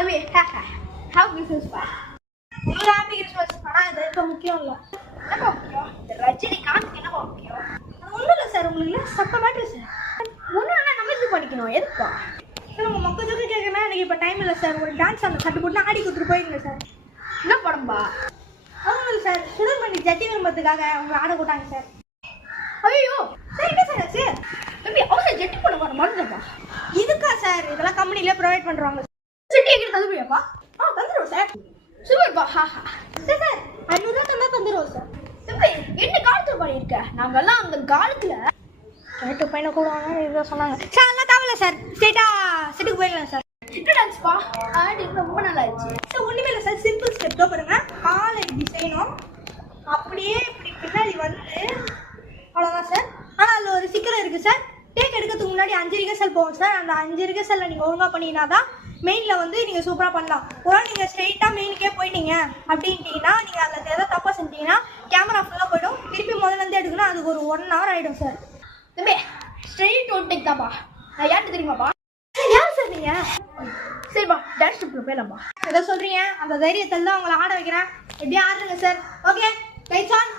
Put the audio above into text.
தம்பி happy Christmas பா. உங்களுக்கு ஹாப்பி கிறிஸ்மஸ். ஆனால் இது இப்போ முக்கியம் இல்லை. என்னப்பா முக்கியம்? ரஜினிகாந்த் என்னப்பா முக்கியம்? ஒன்றும் இல்லை சார், உங்களுக்கு சத்த மாட்டேன் சார். ஒன்றும் ஆனால் நம்ம இது பண்ணிக்கணும். எதுப்பா சார்? உங்கள் மக்கள் சொல்லி கேட்குறேன்னா எனக்கு இப்போ டைம் இல்லை சார். ஒரு டான்ஸ் ஆட சட்டு போட்டு ஆடி கொடுத்துட்டு போயிருங்க சார். என்ன படம்பா? அவங்களுக்கு சார் சுடர்மணி ஜட்டி விரும்பத்துக்காக அவங்க ஆட போட்டாங்க சார். ஐயோ சார், என்ன சார் ஆச்சு? தம்பி அவசரம் ஜட்டி போட வர மறந்துப்பா. இதுக்கா சார்? இதெல்லாம் கம்பெனிலே ப்ரொவைட் பண்ணுறாங்க. ஜட்டி எங்கே தந்துடுவியாப்பா? தந்துடுவோம் சார். சூப்பர்ப்பா. சார் சார் 500 தந்தா தந்துடுவோம் சார். தம்பி என்ன காலத்தில் பண்ணியிருக்க? நாங்கள்லாம் அந்த காலத்தில் கேட்டு பையனை கூட இதை சொன்னாங்க சார். அதெல்லாம் தேவையில்ல சார், ஸ்ட்ரெயிட்டாக செட்டுக்கு போயிடலாம் சார். என்ன டான்ஸ்ப்பா? ஆடி ரொம்ப நல்லா இருந்துச்சு சார். ஒன்றுமே இல்லை சார், சிம்பிள் ஸ்டெப் தான் பாருங்க. காலை இப்படி செய்யணும், அப்படியே இப்படி பின்னாடி வந்து அவ்வளோதான் சார். ஆனால் அதில் ஒரு சிக்கல் இருக்குது சார். டேக் எடுக்கிறதுக்கு முன்னாடி 5 ரிகர்சல் போகும் சார். அந்த 5 ரிகர்சலில் நீங்கள் ஒழுங்காக பண்ணினா தான் மெயினில் வந்து நீங்கள் சூப்பராக பண்ணலாம். ஒரு நாள் நீங்கள் ஸ்ட்ரெயிட்டாக மெயினுக்கே போயிட்டீங்க அப்படின்ட்டிங்கன்னா நீங்கள் அதில் ஏதாவது தப்பாக செஞ்சிங்கன்னா கேமரா ஃபுல்லாக போய்டும். திருப்பி முதல்லேருந்து எடுக்கணும், அதுக்கு ஒரு 1 hour ஆகிடும் சார். தம்பி ஸ்ட்ரெயிட் ஒன் டேக் தான்ப்பா. நான் யார்ட்டு தெரியுமாப்பா? யார் சார் நீங்கள்? சரிப்பா, டான்ஸ் ஸ்டெப்பில் போயிடலாம்ப்பா. ஏதோ சொல்கிறீங்க, அந்த தைரியத்தில் தான் உங்களை ஆட வைக்கிறேன். எப்படியும் ஆடுறேங்க சார். Okay lights on.